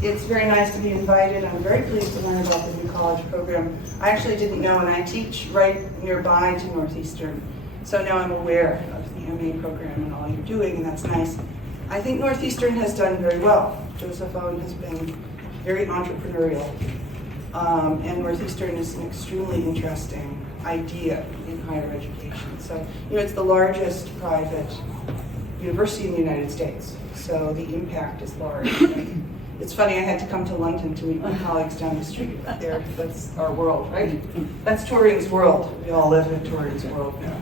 It's very nice to be invited. I'm very pleased to learn about the new college program. I actually didn't know, and I teach right nearby to Northeastern. So now I'm aware of the MA program and all you're doing, and that's nice. I think Northeastern has done very well. Joseph Owen has been very entrepreneurial. And Northeastern is an extremely interesting idea in higher education. So, it's the largest private university in the United States. So the impact is large. It's funny, I had to come to London to meet my colleagues down the street. That's our world, right? That's Turing's world. We all live in Turing's world now.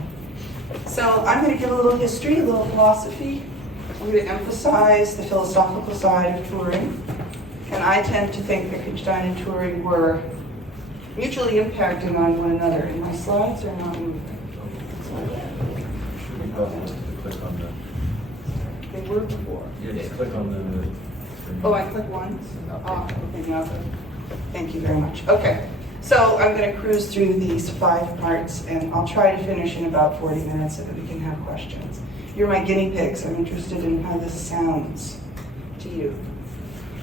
So I'm going to give a little history, a little philosophy. I'm going to emphasize the philosophical side of Turing. And I tend to think Wittgenstein and Turing were mutually impacting on one another. And my slides are not moving. Click on the. They were before. Yeah, just click on the. Oh, I click once? Okay, now. Thank you very much. Okay, so I'm going to cruise through these 5 parts, and I'll try to finish in about 40 minutes so that we can have questions. You're my guinea pigs. I'm interested in how this sounds to you.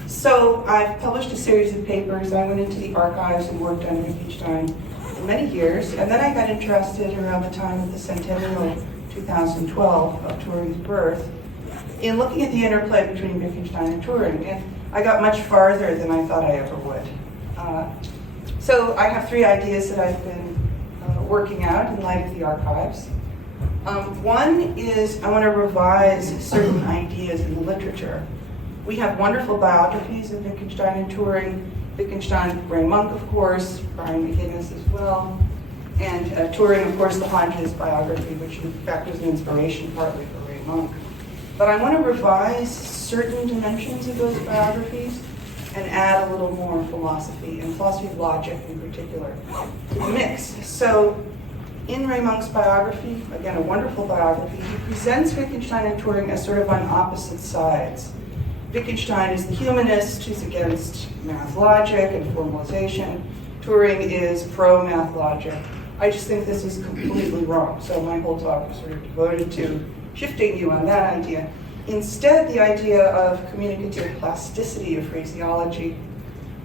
So I've published a series of papers. I went into the archives and worked on Wittgenstein for many years, and then I got interested around the time of the centennial 2012 of Turing's birth in looking at the interplay between Wittgenstein and Turing, and I got much farther than I thought I ever would. So I have 3 ideas that I've been working out in light of the archives. One is I want to revise certain ideas in the literature. We have wonderful biographies of Wittgenstein and Turing. Wittgenstein, Ray Monk, of course, Brian McGinnis as well, and Turing, of course, the Hodges biography, which in fact was an inspiration partly for Ray Monk. But I want to revise certain dimensions of those biographies and add a little more philosophy, and philosophy of logic in particular, to the mix. So in Ray Monk's biography, again, a wonderful biography, he presents Wittgenstein and Turing as sort of on opposite sides. Wittgenstein is the humanist who's against math logic and formalization. Turing is pro-math logic. I just think this is completely wrong. So my whole talk was sort of devoted to shifting you on that idea. Instead, the idea of communicative plasticity of phraseology,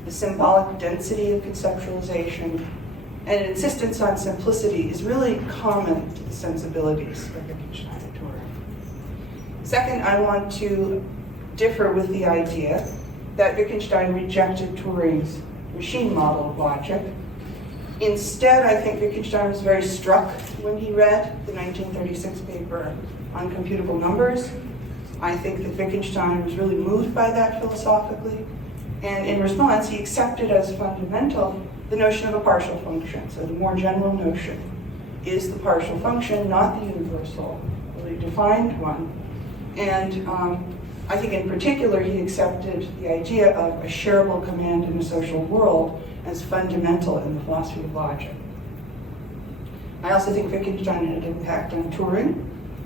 the symbolic density of conceptualization, and an insistence on simplicity is really common to the sensibilities of Wittgenstein and Turing. Second, I want to differ with the idea that Wittgenstein rejected Turing's machine model of logic. Instead, I think Wittgenstein was very struck when he read the 1936 paper on computable numbers. I think that Wittgenstein was really moved by that philosophically, and in response, he accepted as fundamental the notion of a partial function. So the more general notion is the partial function, not the universal, really defined one. And I think in particular, he accepted the idea of a shareable command in a social world as fundamental in the philosophy of logic. I also think Wittgenstein had an impact on Turing.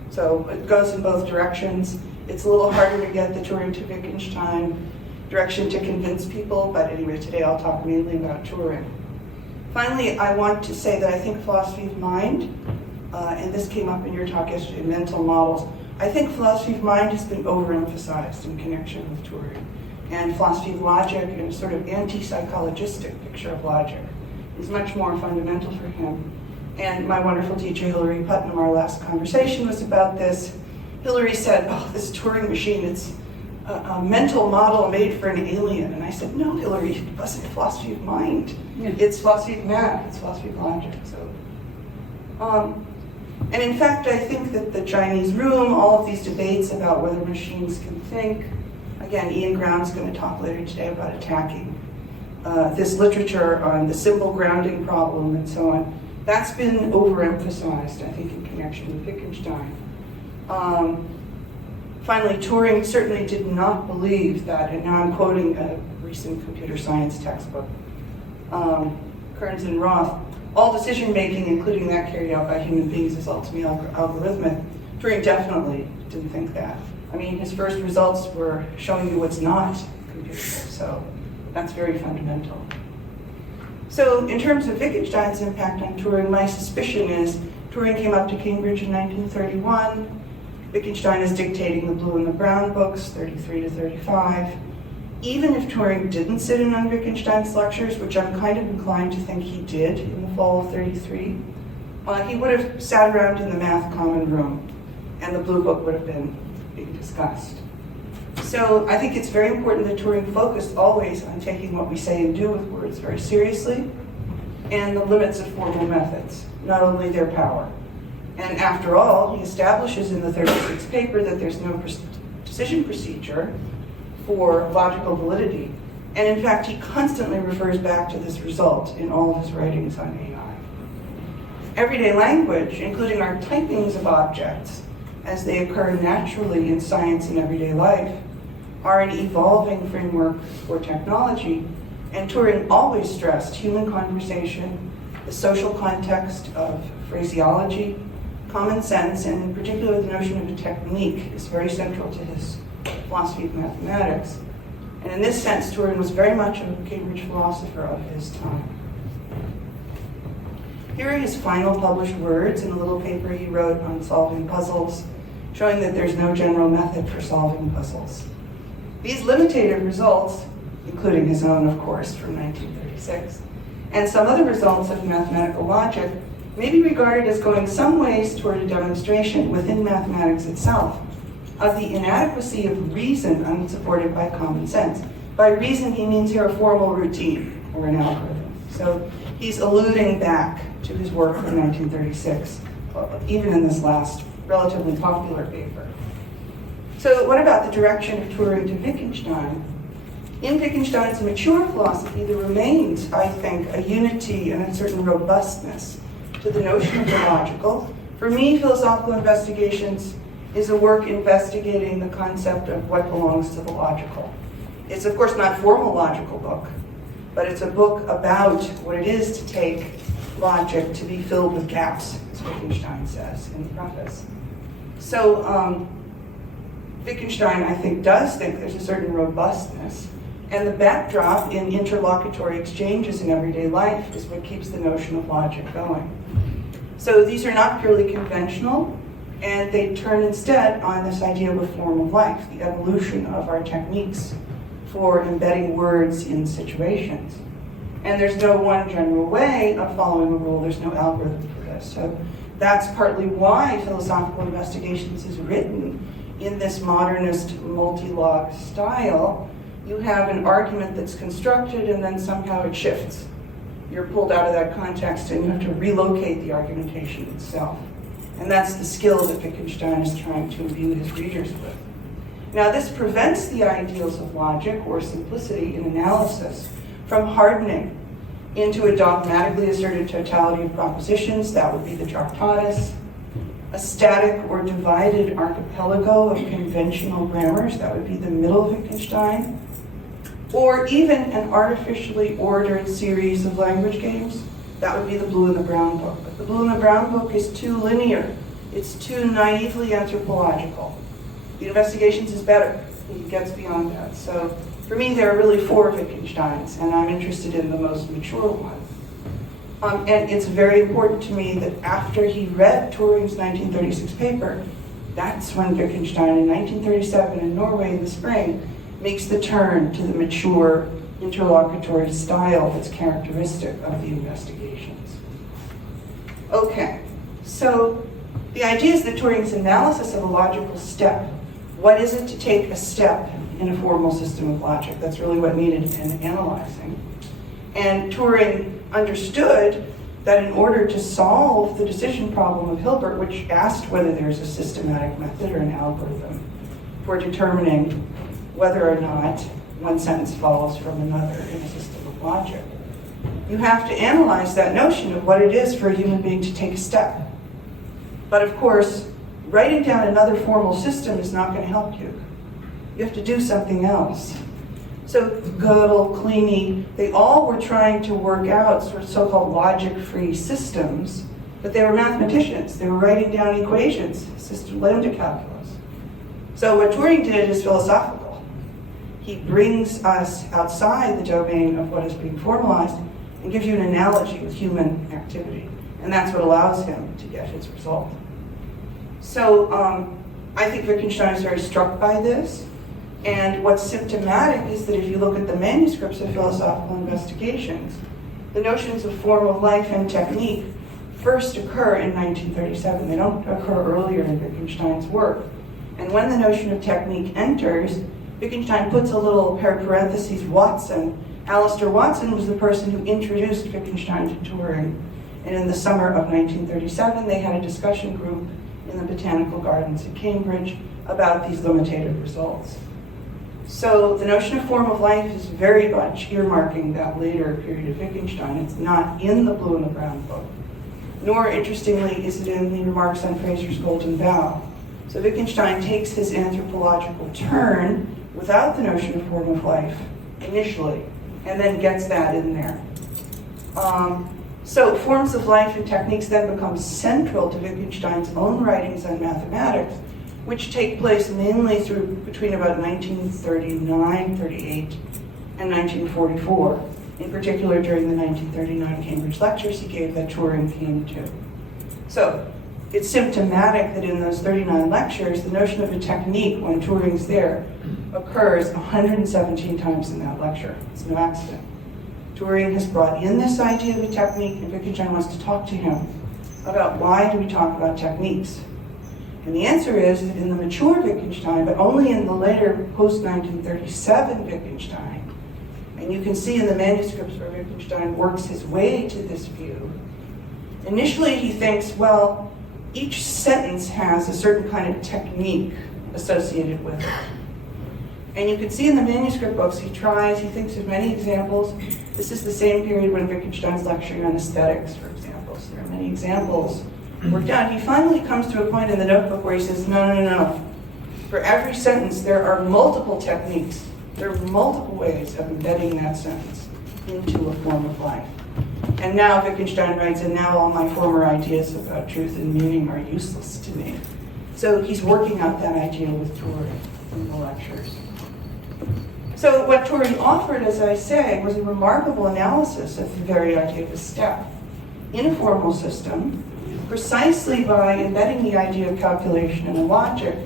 So it goes in both directions. It's a little harder to get the Turing to Wittgenstein direction to convince people, but anyway, today I'll talk mainly about Turing. Finally, I want to say that I think philosophy of mind, and this came up in your talk yesterday, mental models, I think philosophy of mind has been overemphasized in connection with Turing. And philosophy of logic, in a sort of anti-psychologistic picture of logic, is much more fundamental for him. And my wonderful teacher, Hilary Putnam, our last conversation was about this. Hilary said, oh, this Turing machine, it's a mental model made for an alien. And I said, no, Hilary, it wasn't philosophy of mind. Yeah. It's philosophy of math, it's philosophy of logic. So, and in fact, I think that the Chinese room, all of these debates about whether machines can think, again, Ian Ground's going to talk later today about attacking this literature on the symbol grounding problem and so on. That's been overemphasized, I think, in connection with Wittgenstein. Finally, Turing certainly did not believe that, and now I'm quoting a recent computer science textbook, Kearns and Roth, all decision-making, including that carried out by human beings, is ultimately algorithmic. Turing definitely didn't think that. I mean, his first results were showing you what's not computable, so that's very fundamental. So in terms of Wittgenstein's impact on Turing, my suspicion is Turing came up to Cambridge in 1931. Wittgenstein is dictating the Blue and the Brown books, 33 to 35. even if Turing didn't sit in on Wittgenstein's lectures, which I'm kind of inclined to think he did in the fall of '33, he would have sat around in the math common room, and the Blue Book would have been being discussed. So I think it's very important that Turing focused always on taking what we say and do with words very seriously, and the limits of formal methods, not only their power. And after all, he establishes in the 36 paper that there's no decision procedure for logical validity. And in fact, he constantly refers back to this result in all of his writings on AI. Everyday language, including our typings of objects as they occur naturally in science and everyday life, are an evolving framework for technology. And Turing always stressed human conversation, the social context of phraseology, common sense, and in particular the notion of a technique is very central to his philosophy of mathematics. And in this sense, Turing was very much a Cambridge philosopher of his time. Here are his final published words in a little paper he wrote on solving puzzles, showing that there's no general method for solving puzzles. These limitative results, including his own, of course, from 1936, and some other results of mathematical logic, may be regarded as going some ways toward a demonstration within mathematics itself of the inadequacy of reason unsupported by common sense. By reason, he means here a formal routine or an algorithm. So he's alluding back to his work from 1936, even in this last relatively popular paper. So what about the direction of Turing to Wittgenstein? In Wittgenstein's mature philosophy, there remains, I think, a unity and a certain robustness to the notion of the logical. For me, philosophical investigations is a work investigating the concept of what belongs to the logical. It's, of course, not a formal logical book, but it's a book about what it is to take logic to be filled with gaps, as Wittgenstein says in the preface. So Wittgenstein, I think, does think there's a certain robustness, and the backdrop in interlocutory exchanges in everyday life is what keeps the notion of logic going. So these are not purely conventional, and they turn instead on this idea of a form of life, the evolution of our techniques for embedding words in situations. And there's no one general way of following a rule, there's no algorithm for this. So that's partly why philosophical investigations is written in this modernist multi-log style. You have an argument that's constructed and then somehow it shifts. You're pulled out of that context and you have to relocate the argumentation itself. And that's the skill that Wittgenstein is trying to imbue his readers with. Now, this prevents the ideals of logic or simplicity in analysis from hardening into a dogmatically asserted totality of propositions. That would be the Tractatus. A static or divided archipelago of conventional grammars. That would be the middle Wittgenstein. Or even an artificially ordered series of language games. That would be the Blue and the Brown book. But the Blue and the Brown book is too linear. It's too naively anthropological. The Investigations is better. It gets beyond that. So for me, there are really 4 Wittgensteins, and I'm interested in the most mature one. And it's very important to me that after he read Turing's 1936 paper, that's when Wittgenstein in 1937 in Norway in the spring makes the turn to the mature interlocutory style that's characteristic of the Investigations. Okay, so the idea is that Turing's analysis of a logical step, what is it to take a step in a formal system of logic? That's really what needed in analyzing. And Turing understood that in order to solve the decision problem of Hilbert, which asked whether there's a systematic method or an algorithm for determining whether or not one sentence follows from another in a system of logic, you have to analyze that notion of what it is for a human being to take a step. But of course, writing down another formal system is not going to help you. You have to do something else. So Gödel, Kleene, they all were trying to work out sort of so-called logic-free systems, but they were mathematicians. They were writing down equations, system lambda calculus. So what Turing did is philosophical. He brings us outside the domain of what is being formalized and gives you an analogy with human activity. And that's what allows him to get his result. So I think Wittgenstein is very struck by this. And what's symptomatic is that if you look at the manuscripts of philosophical investigations, the notions of form of life and technique first occur in 1937. They don't occur earlier in Wittgenstein's work. And when the notion of technique enters, Wittgenstein puts a little parentheses Watson. Alistair Watson was the person who introduced Wittgenstein to Turing. And in the summer of 1937, they had a discussion group in the Botanical Gardens at Cambridge about these limitative results. So the notion of form of life is very much earmarking that later period of Wittgenstein. It's not in the Blue and the Brown book, nor, interestingly, is it in the remarks on Fraser's Golden Bough. So Wittgenstein takes his anthropological turn without the notion of form of life initially, and then gets that in there. So forms of life and techniques then become central to Wittgenstein's own writings on mathematics, which take place mainly between about 1939, 38, and 1944, in particular during the 1939 Cambridge lectures he gave that Turing came to. So it's symptomatic that in those 39 lectures, the notion of a technique, when Turing's there, occurs 117 times in that lecture. It's no accident. Turing has brought in this idea of a technique, and Wittgenstein wants to talk to him about why do we talk about techniques. And the answer is that in the mature Wittgenstein, but only in the later post-1937 Wittgenstein, and you can see in the manuscripts where Wittgenstein works his way to this view, initially he thinks, well, each sentence has a certain kind of technique associated with it. And you can see in the manuscript books, he thinks of many examples. This is the same period when Wittgenstein's lecturing on aesthetics, for example. So there are many examples worked out. He finally comes to a point in the notebook where he says, no. For every sentence, there are multiple techniques. There are multiple ways of embedding that sentence into a form of life. And now Wittgenstein writes, and now all my former ideas about truth and meaning are useless to me. So he's working out that idea with Turing in the lectures. So what Turing offered, as I say, was a remarkable analysis of the very idea of a step in a formal system, precisely by embedding the idea of calculation and logic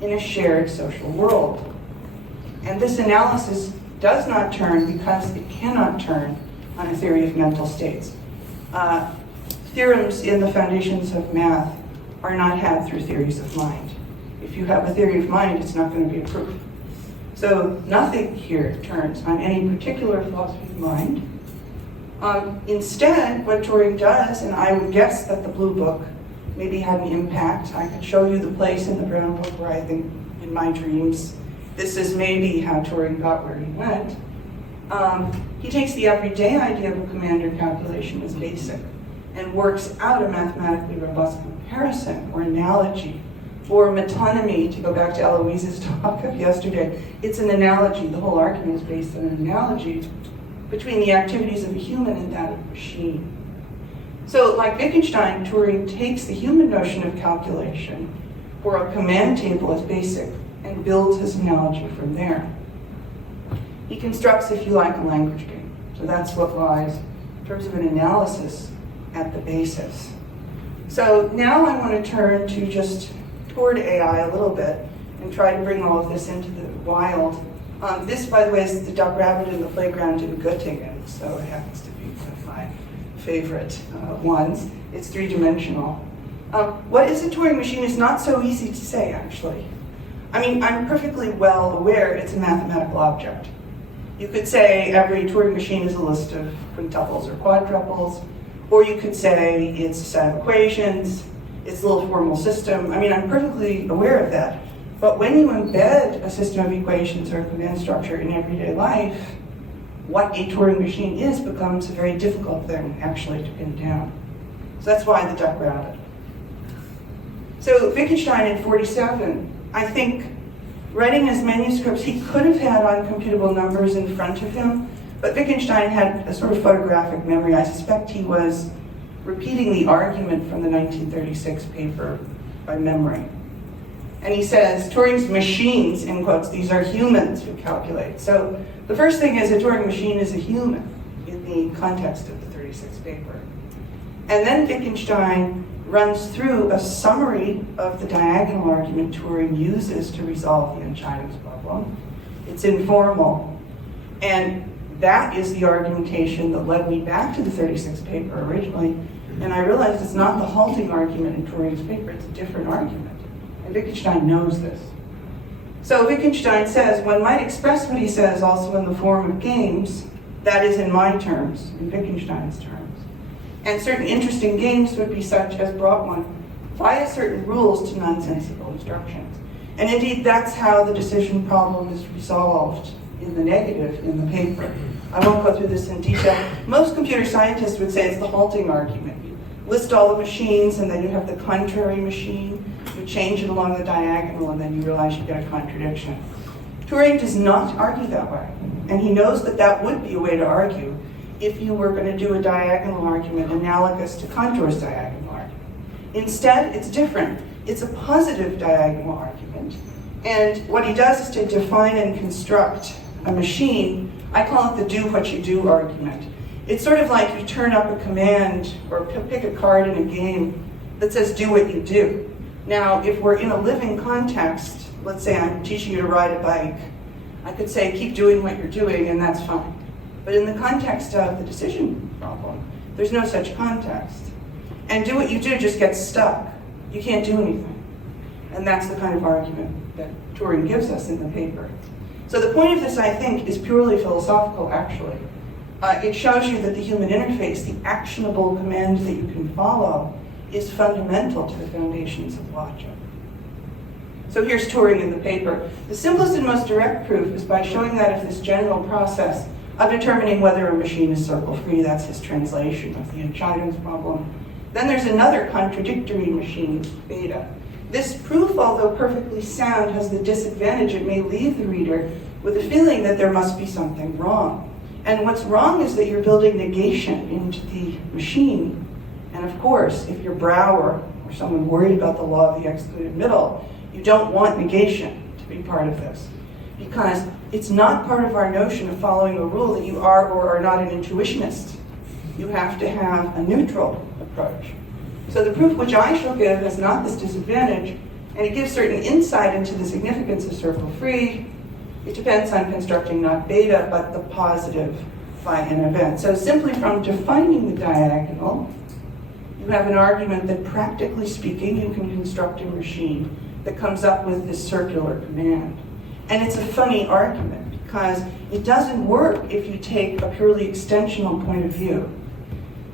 in a shared social world. And this analysis does not turn, because it cannot turn, on a theory of mental states. Theorems in the foundations of math are not had through theories of mind. If you have a theory of mind, it's not going to be a proof. So nothing here turns on any particular philosophy of mind. Instead, what Turing does, and I would guess that the Blue Book maybe had an impact. I could show you the place in the Brown Book where I think, in my dreams, this is maybe how Turing got where he went. He takes the everyday idea of a commander calculation as basic and works out a mathematically robust comparison or analogy or metonymy, to go back to Eloise's talk of yesterday. It's an analogy. The whole argument is based on an analogy between the activities of a human and that of a machine. So like Wittgenstein, Turing takes the human notion of calculation or a command table as basic and builds his analogy from there. He constructs, if you like, a language game. So that's what lies, in terms of an analysis, at the basis. So now I want to turn to just toward AI a little bit and try to bring all of this into the wild. This, by the way, is the duck rabbit in the playground in Göttingen, so it happens to be one of my favorite ones. It's three-dimensional. What is a Turing machine is not so easy to say, actually. I mean, I'm perfectly well aware it's a mathematical object. You could say every Turing machine is a list of quintuples or quadruples, or you could say it's a set of equations, it's a little formal system. I mean, I'm perfectly aware of that. But when you embed a system of equations or a command structure in everyday life, what a Turing machine is becomes a very difficult thing, actually, to pin down. So that's why the duck rabbit. So Wittgenstein in 47, I think, writing his manuscripts, he could have had uncomputable numbers in front of him, but Wittgenstein had a sort of photographic memory. I suspect he was repeating the argument from the 1936 paper by memory. And he says, Turing's machines, in quotes, these are humans who calculate. So the first thing is a Turing machine is a human in the context of the 36 paper. And then Wittgenstein runs through a summary of the diagonal argument Turing uses to resolve the Einstein problem. It's informal. And that is the argumentation that led me back to the 36 paper originally. And I realized it's not the halting argument in Turing's paper, it's a different argument. And Wittgenstein knows this. So Wittgenstein says, one might express what he says also in the form of games, that is in my terms, in Wittgenstein's terms. And certain interesting games would be such as brought one via certain rules to nonsensical instructions. And indeed, that's how the decision problem is resolved in the negative in the paper. I won't go through this in detail. Most computer scientists would say it's the halting argument. You list all the machines, and then you have the contrary machine. You change it along the diagonal, and then you realize you get a contradiction. Turing does not argue that way. And he knows that that would be a way to argue if you were going to do a diagonal argument analogous to Cantor's diagonal argument. Instead, it's different. It's a positive diagonal argument. And what he does is to define and construct a machine. I call it the do what you do argument. It's sort of like you turn up a command or pick a card in a game that says do what you do. Now, if we're in a living context, let's say I'm teaching you to ride a bike, I could say keep doing what you're doing and that's fine. But in the context of the decision problem, there's no such context. And do what you do just gets stuck. You can't do anything. And that's the kind of argument that Turing gives us in the paper. So the point of this, I think, is purely philosophical, actually. It shows you that the human interface, the actionable command that you can follow, is fundamental to the foundations of logic. So here's Turing in the paper. The simplest and most direct proof is by showing that if this general process of determining whether a machine is circle-free, that's his translation of the Einstein's problem, then there's another contradictory machine, beta. This proof, although perfectly sound, has the disadvantage it may leave the reader with a feeling that there must be something wrong. And what's wrong is that you're building negation into the machine. And of course, if you're Brouwer or someone worried about the law of the excluded middle, you don't want negation to be part of this. Because it's not part of our notion of following a rule that you are or are not an intuitionist. You have to have a neutral approach. So the proof which I shall give has not this disadvantage, and it gives certain insight into the significance of circle-free. It depends on constructing not beta, but the positive by an event. So simply from defining the diagonal, you have an argument that practically speaking, you can construct a machine that comes up with this circular command. And it's a funny argument because it doesn't work if you take a purely extensional point of view.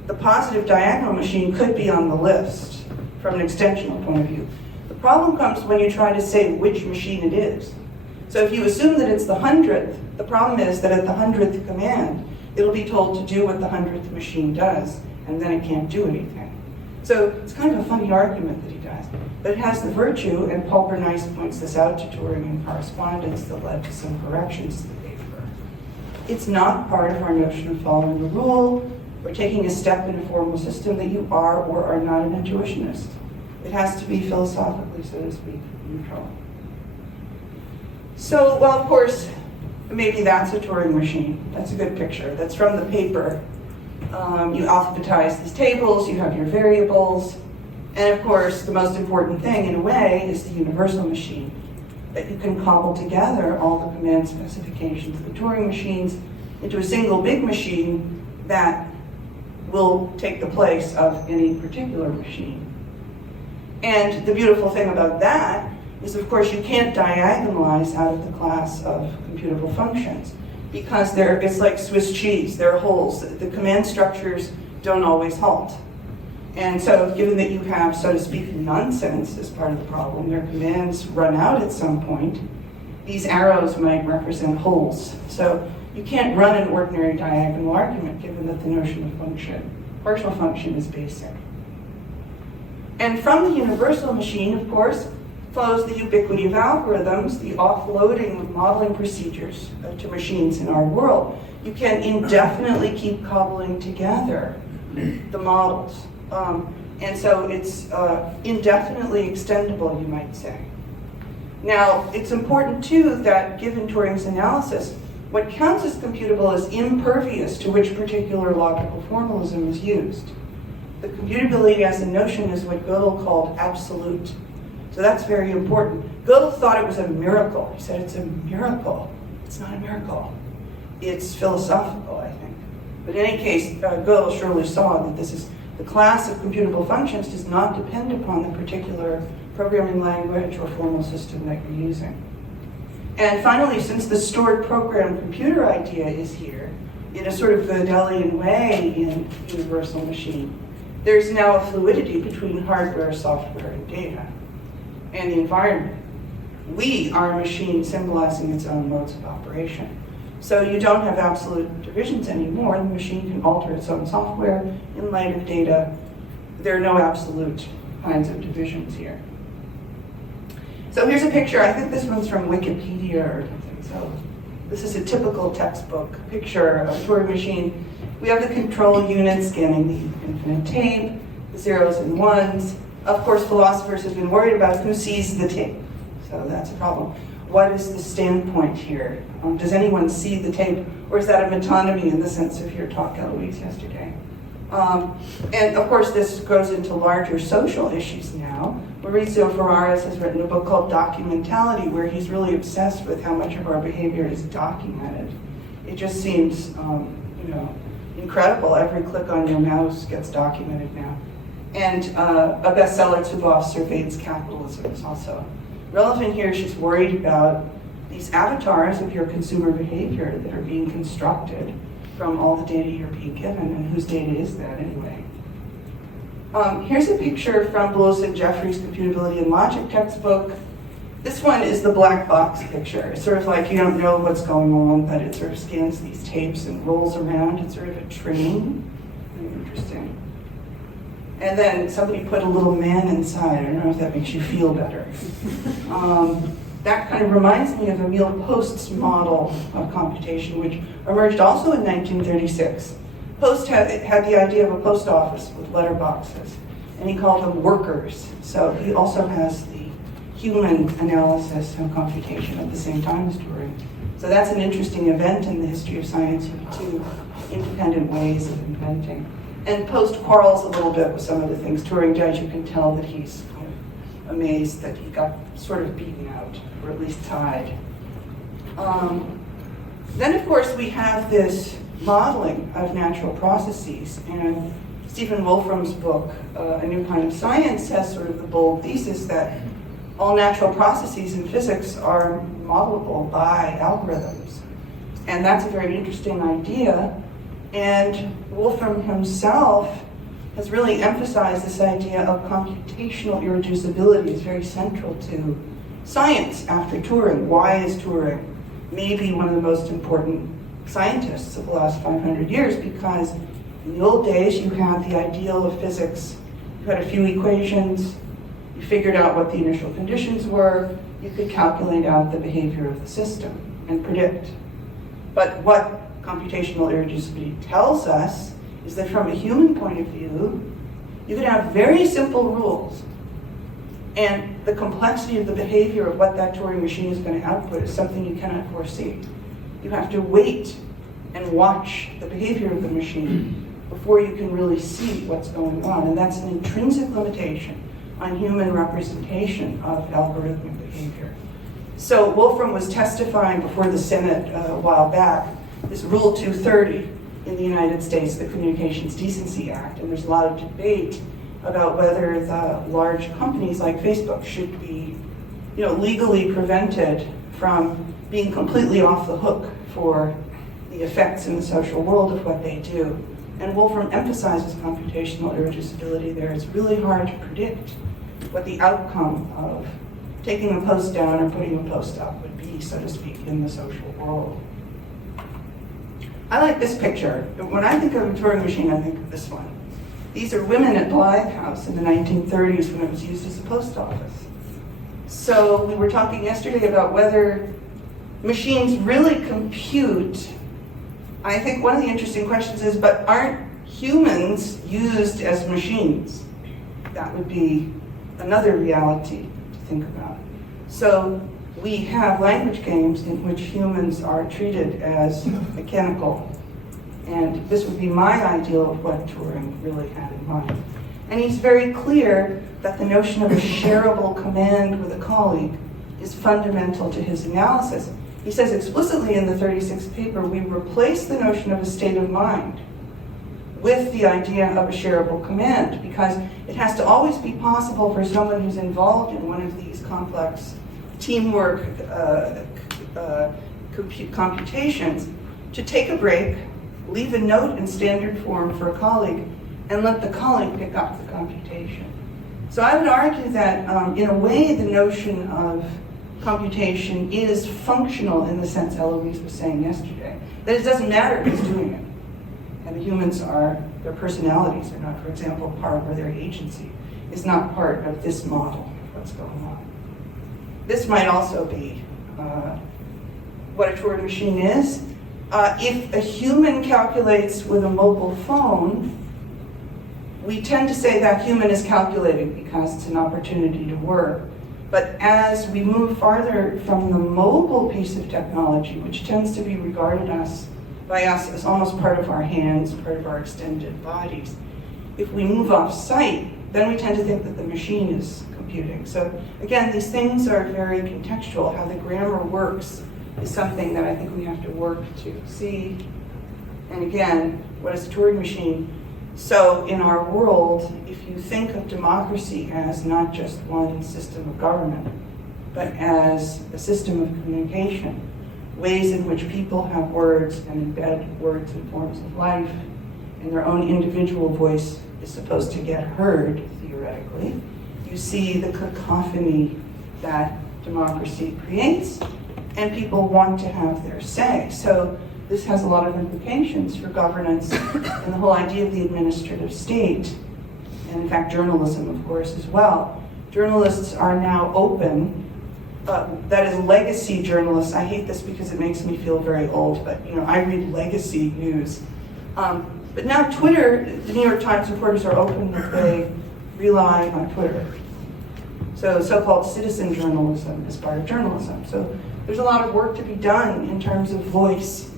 The positive diagonal machine could be on the list from an extensional point of view. The problem comes when you try to say which machine it is. So if you assume that it's the 100th, the problem is that at the 100th command, it'll be told to do what the 100th machine does, and then it can't do anything. So it's kind of a funny argument that he does. But it has the virtue, and Paul Bernays points this out to Turing in correspondence that led to some corrections to the paper. It's not part of our notion of following the rule or taking a step in a formal system that you are or are not an intuitionist. It has to be philosophically, so to speak, neutral. So, well, of course, maybe that's a Turing machine. That's a good picture. That's from the paper. You alphabetize these tables, you have your variables, and of course, the most important thing, in a way, is the universal machine, that you can cobble together all the command specifications of the Turing machines into a single big machine that will take the place of any particular machine. And the beautiful thing about that is, of course, you can't diagonalize out of the class of computable functions because it's like Swiss cheese. There are holes. The command structures don't always halt. And so given that you have, so to speak, nonsense as part of the problem, their commands run out at some point, these arrows might represent holes. So you can't run an ordinary diagonal argument given that the notion of partial function is basic. And from the universal machine, of course, flows the ubiquity of algorithms, the offloading of modeling procedures to machines in our world. You can indefinitely keep cobbling together the models. And so it's indefinitely extendable, you might say. Now, it's important, too, that given Turing's analysis, what counts as computable is impervious to which particular logical formalism is used. The computability as a notion is what Gödel called absolute. So that's very important. Gödel thought it was a miracle. He said it's a miracle. It's not a miracle. It's philosophical, I think. But in any case, Gödel surely saw that the class of computable functions does not depend upon the particular programming language or formal system that you're using. And finally, since the stored program computer idea is here, in a sort of Gödelian way in universal machine, there's now a fluidity between hardware, software, and data, and the environment. We are a machine symbolizing its own modes of operation. So you don't have absolute divisions anymore. The machine can alter its own software in light of data. There are no absolute kinds of divisions here. So here's a picture. I think this one's from Wikipedia or something. So this is a typical textbook picture of a Turing machine. We have the control unit scanning the infinite tape, the zeros and ones. Of course, philosophers have been worried about who sees the tape. So that's a problem. What is the standpoint here? Does anyone see the tape? Or is that a metonymy in the sense of your talk, Eloise, yesterday? And of course, this goes into larger social issues now. Maurizio Ferraris has written a book called Documentality, where he's really obsessed with how much of our behavior is documented. It just seems, incredible. Every click on your mouse gets documented now. And a bestseller, Zuboff's Surveillance Capitalism, is also relevant here. She's worried about these avatars of your consumer behavior that are being constructed from all the data you're being given, and whose data is that anyway? Here's a picture from Blues and Jeffrey's Computability and Logic textbook. This one is the black box picture. It's sort of like you don't know what's going on, but it sort of scans these tapes and rolls around. It's sort of a train. Very interesting. And then somebody put a little man inside. I don't know if that makes you feel better. That kind of reminds me of Emil Post's model of computation, which emerged also in 1936. Post had the idea of a post office with letter boxes, and he called them workers. So he also has the human analysis of computation at the same time as Turing. So that's an interesting event in the history of science, with two independent ways of inventing. And Post quarrels a little bit with some of the things Turing does. You can tell that he's kind of amazed that he got sort of beaten out, or at least tied. Then, of course, we have this modeling of natural processes. And Stephen Wolfram's book, A New Kind of Science, has sort of the bold thesis that all natural processes in physics are modelable by algorithms. And that's a very interesting idea. And Wolfram himself has really emphasized this idea of computational irreducibility. It's very central to science after Turing. Why is Turing maybe one of the most important scientists of the last 500 years? Because in the old days, you had the ideal of physics. You had a few equations. You figured out what the initial conditions were. You could calculate out the behavior of the system and predict. But what computational irreducibility tells us is that from a human point of view, you could have very simple rules, and the complexity of the behavior of what that Turing machine is going to output is something you cannot foresee. You have to wait and watch the behavior of the machine before you can really see what's going on, and that's an intrinsic limitation on human representation of algorithmic behavior. So Wolfram was testifying before the Senate a while back, this Rule 230 in the United States, the Communications Decency Act, and there's a lot of debate about whether the large companies like Facebook should be, legally prevented from being completely off the hook for the effects in the social world of what they do. And Wolfram emphasizes computational irreducibility there. It's really hard to predict what the outcome of taking a post down or putting a post up would be, so to speak, in the social world. I like this picture. When I think of a Turing machine, I think of this one. These are women at Blythe House in the 1930s when it was used as a post office. So we were talking yesterday about whether machines really compute. I think one of the interesting questions is, but aren't humans used as machines? That would be another reality to think about. So we have language games in which humans are treated as mechanical. And this would be my ideal of what Turing really had in mind. And he's very clear that the notion of a shareable command with a colleague is fundamental to his analysis. He says explicitly in the 36th paper, we replace the notion of a state of mind with the idea of a shareable command, because it has to always be possible for someone who's involved in one of these complex teamwork computations to take a break, leave a note in standard form for a colleague, and let the colleague pick up the computation. So I would argue that in a way the notion of computation is functional in the sense Eloise was saying yesterday, that it doesn't matter who's doing it. And the humans their personalities are not, for example, part, or their agency is not part of this model of what's going on. This might also be what a Turing machine is. If a human calculates with a mobile phone, we tend to say that human is calculating because it's an opportunity to work. But as we move farther from the mobile piece of technology, which tends to be regarded by us as almost part of our hands, part of our extended bodies, if we move off site, then we tend to think that the machine is computing. So again, these things are very contextual. How the grammar works is something that I think we have to work to see. And again, what is a Turing machine? So in our world, if you think of democracy as not just one system of government, but as a system of communication, ways in which people have words and embed words in forms of life, and their own individual voice is supposed to get heard, theoretically, you see the cacophony that democracy creates, and people want to have their say. So this has a lot of implications for governance and the whole idea of the administrative state, and in fact journalism, of course, as well. Journalists are now open, that is legacy journalists. I hate this because it makes me feel very old, but I read legacy news. But now Twitter, the New York Times reporters are open that they rely on Twitter. So so-called citizen journalism is part of journalism. So there's a lot of work to be done in terms of voice.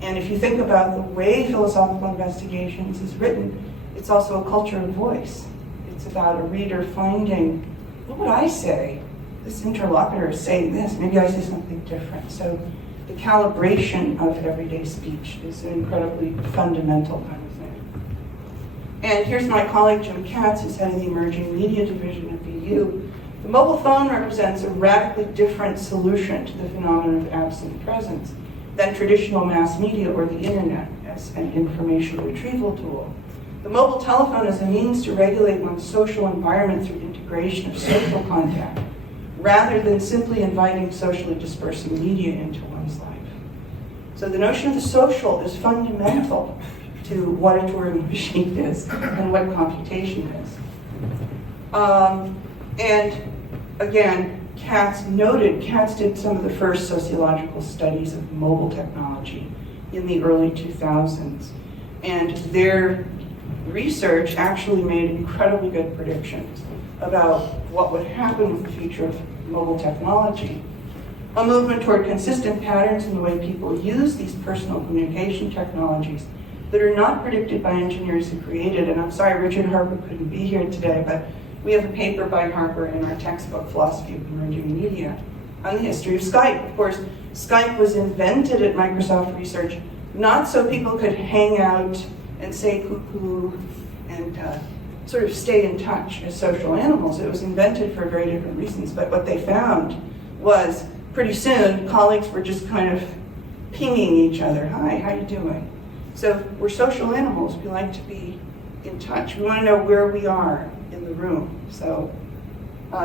And if you think about the way philosophical investigations is written, it's also a culture of voice. It's about a reader finding, what would I say? This interlocutor is saying this, maybe I say something different. So the calibration of everyday speech is an incredibly fundamental kind of thing. And here's my colleague Jim Katz, who's head of the Emerging Media Division at BU. The mobile phone represents a radically different solution to the phenomenon of absent presence than traditional mass media or the internet as an information retrieval tool. The mobile telephone is a means to regulate one's social environment through integration of social contact, rather than simply inviting socially dispersing media into one's life. So the notion of the social is fundamental to what a Turing machine is and what computation is. And again, Katz did some of the first sociological studies of mobile technology in the early 2000s. And their research actually made incredibly good predictions about what would happen with the future of mobile technology. A movement toward consistent patterns in the way people use these personal communication technologies that are not predicted by engineers who created. And I'm sorry Richard Harper couldn't be here today, but we have a paper by Harper in our textbook, Philosophy of Emerging Media, on the history of Skype. Of course, Skype was invented at Microsoft Research not so people could hang out and say cuckoo and sort of stay in touch as social animals. It was invented for very different reasons, but what they found was pretty soon colleagues were just kind of pinging each other. Hi, how you doing? So we're social animals. We like to be in touch. We want to know where we are in the room. So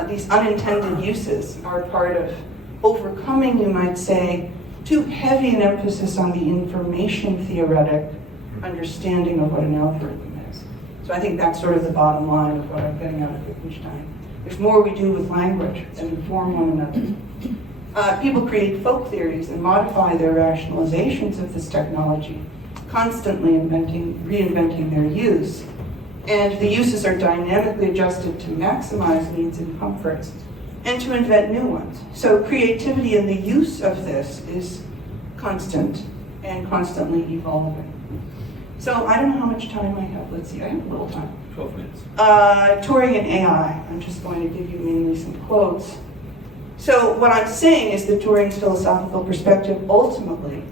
these unintended uses are part of overcoming, you might say, too heavy an emphasis on the information theoretic understanding of what an algorithm is. So I think that's sort of the bottom line of what I'm getting out of Wittgenstein. There's more we do with language than inform one another. People create folk theories and modify their rationalizations of this technology, constantly reinventing their use. And the uses are dynamically adjusted to maximize needs and comforts and to invent new ones. So creativity in the use of this is constant and constantly evolving. So I don't know how much time I have. Let's see, I have a little time. 12 minutes. Turing and AI. I'm just going to give you mainly some quotes. So what I'm saying is that Turing's philosophical perspective ultimately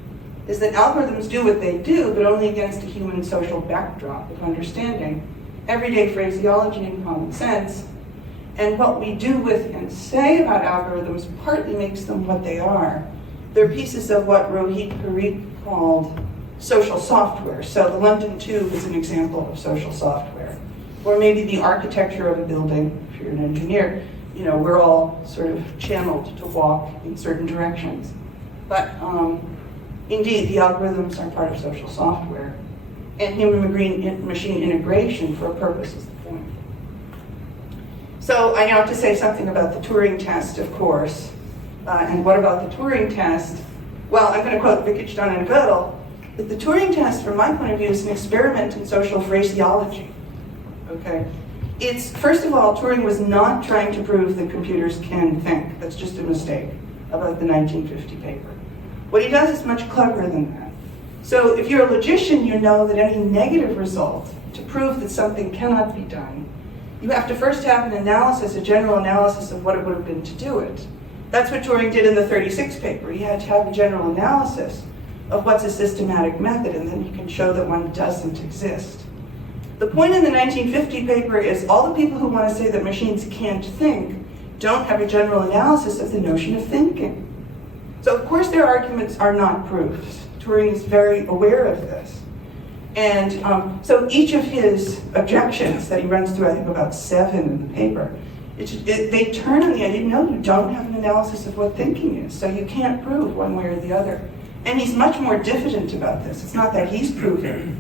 is that algorithms do what they do, but only against a human social backdrop of understanding, everyday phraseology and common sense. And what we do with and say about algorithms partly makes them what they are. They're pieces of what Rohit Parikh called social software. So the London Tube is an example of social software. Or maybe the architecture of a building, if you're an engineer. You know, we're all sort of channeled to walk in certain directions. But indeed, the algorithms are part of social software. And human-machine integration for a purpose is the point. So I now have to say something about the Turing test, of course. And what about the Turing test? Well, I'm going to quote Wittgenstein and Gödel, that the Turing test, from my point of view, is an experiment in social phraseology. Okay? It's, first of all, Turing was not trying to prove that computers can think. That's just a mistake about the 1950 paper. What he does is much cleverer than that. So if you're a logician, you know that any negative result, to prove that something cannot be done, you have to first have an analysis, a general analysis of what it would have been to do it. That's what Turing did in the 36 paper. He had to have a general analysis of what's a systematic method, and then he can show that one doesn't exist. The point in the 1950 paper is all the people who want to say that machines can't think don't have a general analysis of the notion of thinking. So of course their arguments are not proofs. Turing is very aware of this. And so each of his objections that he runs through, I think about 7 in the paper, they turn on the idea, no, you don't have an analysis of what thinking is, so you can't prove one way or the other. And he's much more diffident about this. It's not that he's proving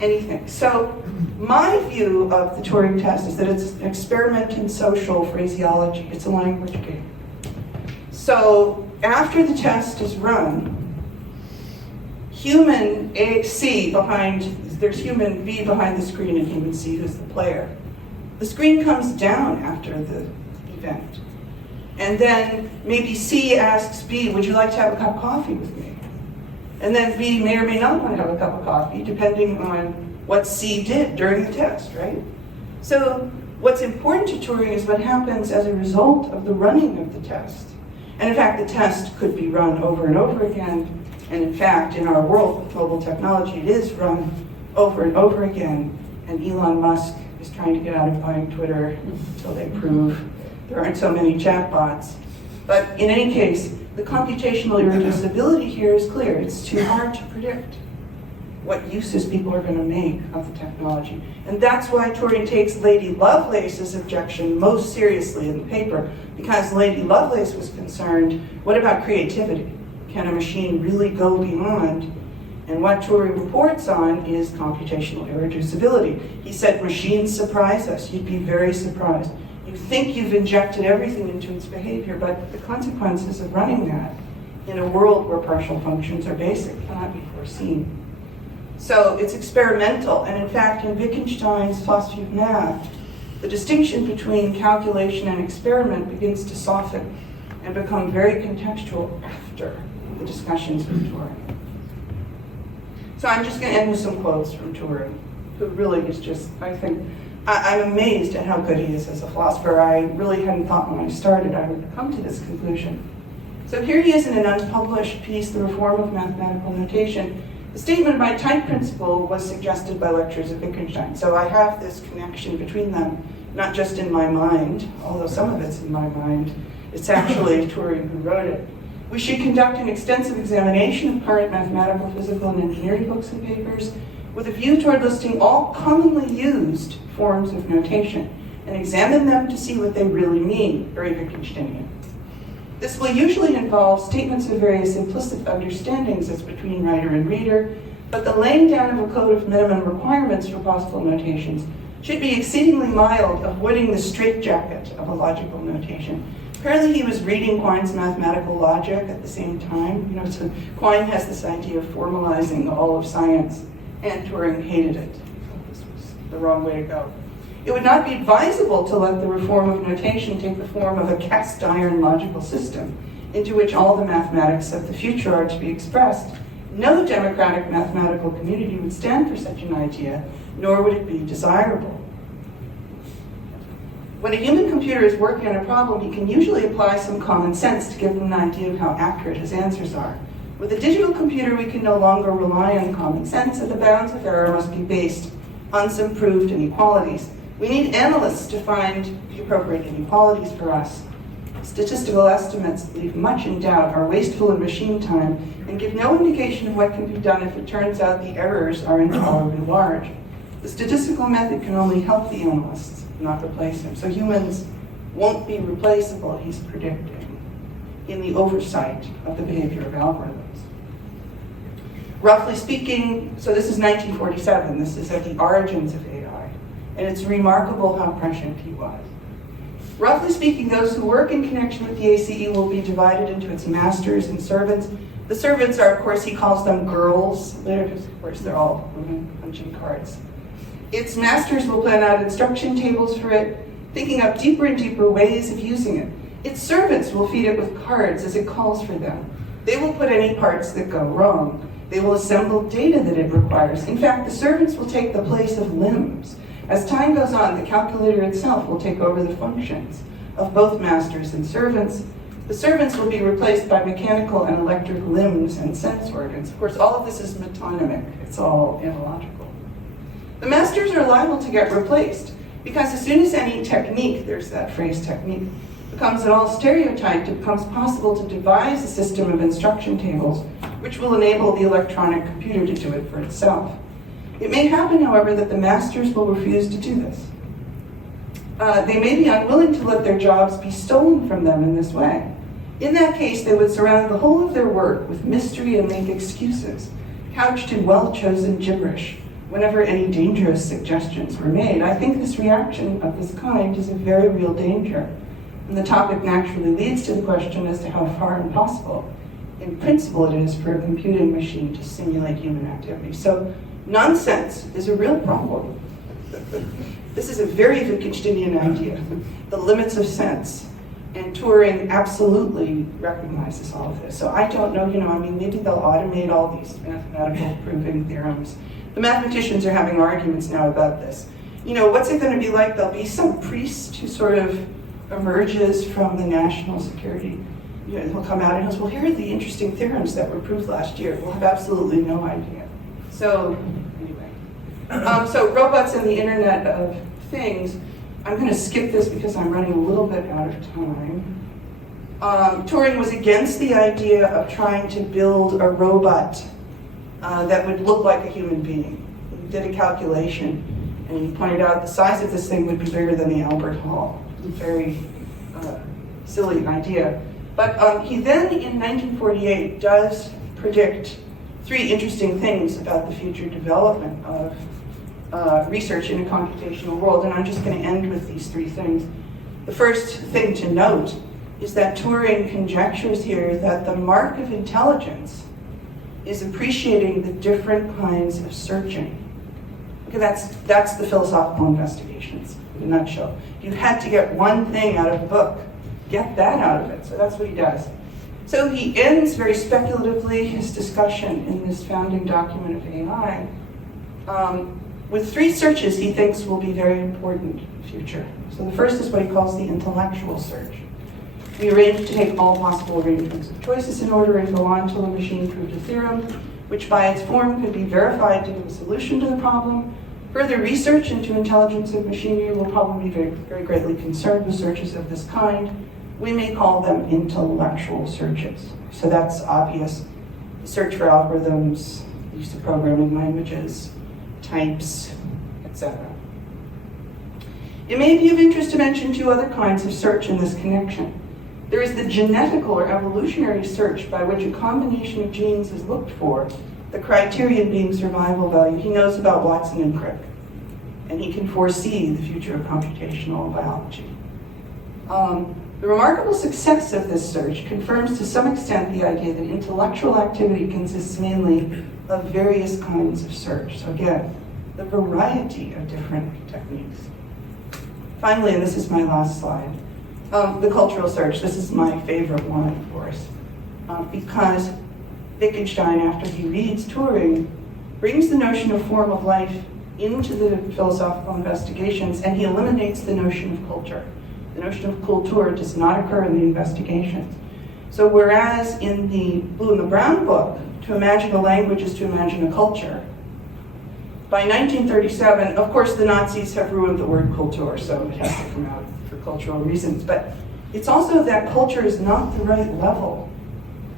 anything. So my view of the Turing test is that it's an experiment in social phraseology. It's a language game. So after the test is run, human C behind, there's human B behind the screen and human C who's the player. The screen comes down after the event. And then maybe C asks B, would you like to have a cup of coffee with me? And then B may or may not want to have a cup of coffee, depending on what C did during the test, right? So what's important to Turing is what happens as a result of the running of the test. And in fact, the test could be run over and over again. And in fact, in our world with mobile technology, it is run over and over again. And Elon Musk is trying to get out of buying Twitter until they prove there aren't so many chatbots. But in any case, the computational irreducibility here is clear. It's too hard to predict what uses people are going to make of the technology. And that's why Turing takes Lady Lovelace's objection most seriously in the paper, because Lady Lovelace was concerned, what about creativity? Can a machine really go beyond? And what Turing reports on is computational irreducibility. He said, machines surprise us. You'd be very surprised. You think you've injected everything into its behavior, but the consequences of running that in a world where partial functions are basic cannot be foreseen. So it's experimental, and in fact, in Wittgenstein's philosophy of math, the distinction between calculation and experiment begins to soften and become very contextual after the discussions with Turing. So I'm just going to end with some quotes from Turing, who really is just, I think, I'm amazed at how good he is as a philosopher. I really hadn't thought when I started I would come to this conclusion. So here he is in an unpublished piece, The Reform of Mathematical Notation. The statement by type principle was suggested by lectures of Wittgenstein. So I have this connection between them, not just in my mind, although some of it's in my mind. It's actually Turing who wrote it. We should conduct an extensive examination of current mathematical, physical, and engineering books and papers with a view toward listing all commonly used forms of notation and examine them to see what they really mean, very Wittgensteinian. This will usually involve statements of various implicit understandings as between writer and reader, but the laying down of a code of minimum requirements for possible notations should be exceedingly mild, avoiding the straitjacket of a logical notation. Apparently he was reading Quine's mathematical logic at the same time. You know, so Quine has this idea of formalizing all of science, and Turing hated it. This was the wrong way to go. It would not be advisable to let the reform of notation take the form of a cast iron logical system into which all the mathematics of the future are to be expressed. No democratic mathematical community would stand for such an idea, nor would it be desirable. When a human computer is working on a problem, he can usually apply some common sense to give them an idea of how accurate his answers are. With a digital computer, we can no longer rely on common sense, and the bounds of error must be based on some proved inequalities. We need analysts to find the appropriate inequalities for us. Statistical estimates leave much in doubt, are wasteful in machine time, and give no indication of what can be done if it turns out the errors are intolerably large. The statistical method can only help the analysts, not replace them. So humans won't be replaceable, he's predicting, in the oversight of the behavior of algorithms. Roughly speaking, so this is 1947, this is at the origins of AI, and it's remarkable how prescient he was. Roughly speaking, those who work in connection with the ACE will be divided into its masters and servants. The servants are, of course, he calls them girls, because of course they're all women punching cards. Its masters will plan out instruction tables for it, thinking up deeper and deeper ways of using it. Its servants will feed it with cards as it calls for them. They will put any parts that go wrong. They will assemble data that it requires. In fact, the servants will take the place of limbs. As time goes on, the calculator itself will take over the functions of both masters and servants. The servants will be replaced by mechanical and electric limbs and sense organs. Of course, all of this is metonymic. It's all analogical. The masters are liable to get replaced because as soon as any technique, there's that phrase technique, becomes at all stereotyped, it becomes possible to devise a system of instruction tables which will enable the electronic computer to do it for itself. It may happen, however, that the masters will refuse to do this. They may be unwilling to let their jobs be stolen from them in this way. In that case, they would surround the whole of their work with mystery and make excuses, couched in well-chosen gibberish, whenever any dangerous suggestions were made. I think this reaction of this kind is a very real danger. And the topic naturally leads to the question as to how far impossible, in principle, it is for a computing machine to simulate human activity. So nonsense is a real problem. This is a very Wittgensteinian idea, the limits of sense. And Turing absolutely recognizes all of this. So I don't know, maybe they'll automate all these mathematical proving theorems. The mathematicians are having arguments now about this. What's it going to be like? There'll be some priest who sort of emerges from the national security. He'll come out and he'll say, well, here are the interesting theorems that were proved last year. We'll have absolutely no idea. So anyway, so robots and the Internet of Things. I'm going to skip this because I'm running a little bit out of time. Turing was against the idea of trying to build a robot that would look like a human being. He did a calculation and he pointed out the size of this thing would be bigger than the Albert Hall. Very silly idea. But he then, in 1948, does predict three interesting things about the future development of research in a computational world, and I'm just going to end with these three things. The first thing to note is that Turing conjectures here that the mark of intelligence is appreciating the different kinds of searching. Okay, that's the philosophical investigations in a nutshell. You had to get one thing out of the book, get that out of it. So that's what he does. So he ends very speculatively his discussion in this founding document of AI with three searches he thinks will be very important in the future. So the first is what he calls the intellectual search. We arranged to take all possible arrangements of choices in order and go on until the machine proved a theorem, which by its form could be verified to give a solution to the problem. Further research into intelligence of machinery will probably be very, very greatly concerned with searches of this kind. We may call them intellectual searches. So that's obvious. Search for algorithms, use of programming languages, types, etc. It may be of interest to mention two other kinds of search in this connection. There is the genetical or evolutionary search by which a combination of genes is looked for, the criterion being survival value. He knows about Watson and Crick, and he can foresee the future of computational biology. The remarkable success of this search confirms to some extent the idea that intellectual activity consists mainly of various kinds of search. So again, the variety of different techniques. Finally, and this is my last slide, the cultural search. This is my favorite one, of course, because Wittgenstein, after he reads Turing, brings the notion of form of life into the philosophical investigations, and he eliminates the notion of culture. The notion of culture does not occur in the investigations. So whereas in the Blue and the Brown book, to imagine a language is to imagine a culture, by 1937, of course, the Nazis have ruined the word culture, so it has to come out for cultural reasons. But it's also that culture is not the right level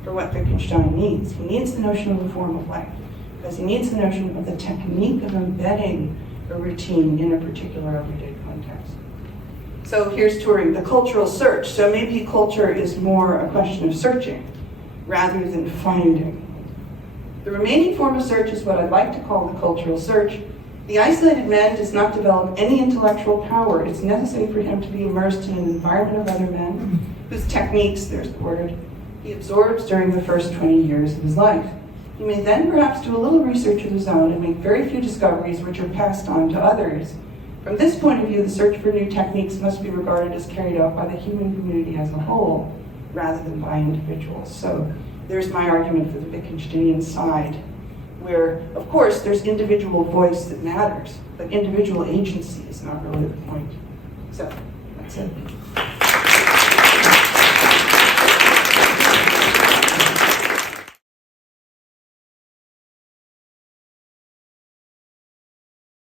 for what Wittgenstein needs. He needs the notion of a form of life, because he needs the notion of the technique of embedding a routine in a particular everyday context. So here's Turing, the cultural search. So maybe culture is more a question of searching rather than finding. The remaining form of search is what I'd like to call the cultural search. The isolated man does not develop any intellectual power. It's necessary for him to be immersed in an environment of other men whose techniques, there's the word, he absorbs during the first 20 years of his life. He may then perhaps do a little research of his own and make very few discoveries which are passed on to others. From this point of view, the search for new techniques must be regarded as carried out by the human community as a whole, rather than by individuals. So there's my argument for the Wittgensteinian side, where, of course, there's individual voice that matters, but individual agency is not really the point. So, that's it.